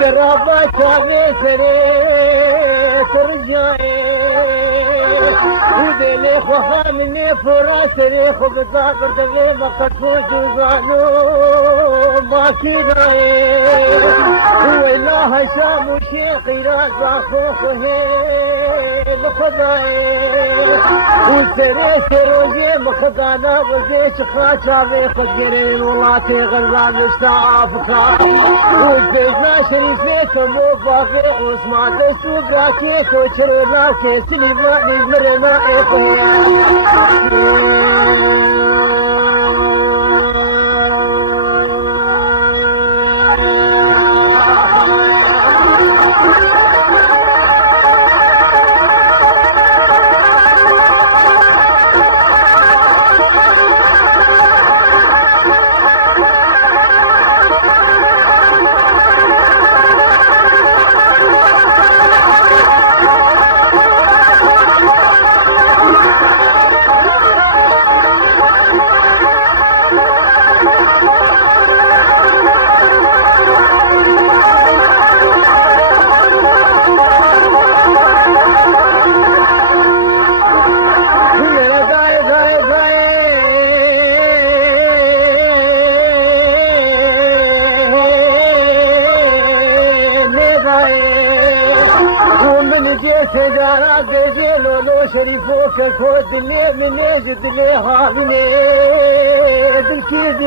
درابة كابتري ترجعي ودلي خوها مني فراسري خو بزاقر دغي مقصود زانو ما كيناي ولا هشام وشيخ راز خوخه بخداي وسري سروجي مخدانا وزي شخاچا بخدري ولاتي غزال مستعفكا وبزنا شريفه مو باقي واسمع دسو باكي كوچرنا سيسلي ما مرنا سجارة دجيلو لو شريفوك كود اللي من يجد لي هامني بالكيد